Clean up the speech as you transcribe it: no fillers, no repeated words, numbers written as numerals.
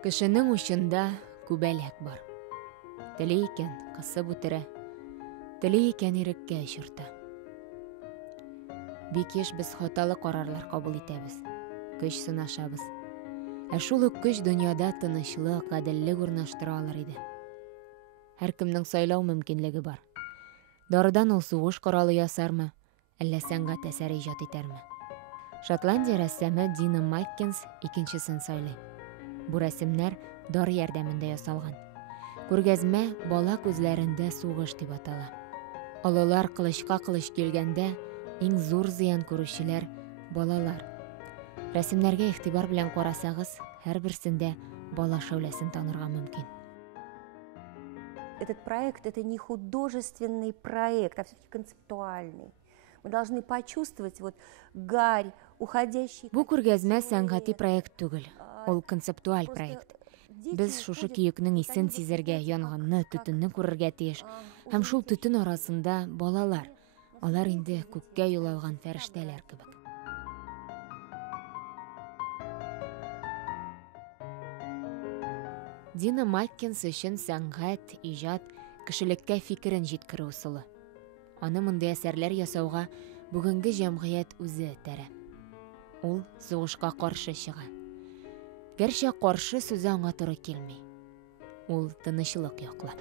Кешенең учында күбәләк бар. Теле икән кысып үтерә, теле икән иреккә очырта. Бик еш без хаталы карарлар кабул итәбез, көч сынашабыз. Шул ук көч дөньяда тынычлык, гаделлек урнаштыра алыр иде. Һәркемнең сайлау мөмкинлеге бар. Дарыдан ул сугыш коралы ясармы, әллә сәнгать әсәре иҗат итәрме? Шотландия рәссамы Дина Майккенс икенчесен сайлый. Бу рәсемнәр дар ярдәмендә ясалган. Күргәзмә бала күзләрендә сугыш дип атала. Алалар кылычка кылыч килгәндә иң зур зыян күрүчеләр балалар. Рәсемнәргә игътибар белән карасагыз, һәрберсендә бала шәүләсен танырга мөмкин. Этот проект — это не художественный проект, а все-таки концептуальный. Мы должны почувствовать гарь, уходящий... Бу күргәзмә сәнгати проект түгел, ул концептуаль проект. Без шушы көйекнең исен сизергә, янганны, төтенне күрергә тиеш. Һәм шул төтен арасында балалар. Алар инде күккә юлалган фәрештәләр кебек. Дина Майккенс өчен сәнгать, иҗат, кешелеккә фикерен җиткерү усулы. Аны мондай әсәрләр ясауга бүгенге җәмгыять үзе этәрә. Ул сугышка каршы чыга. Гәрчә каршы сүзе аңа туры килми. Ул тынычлык яклап.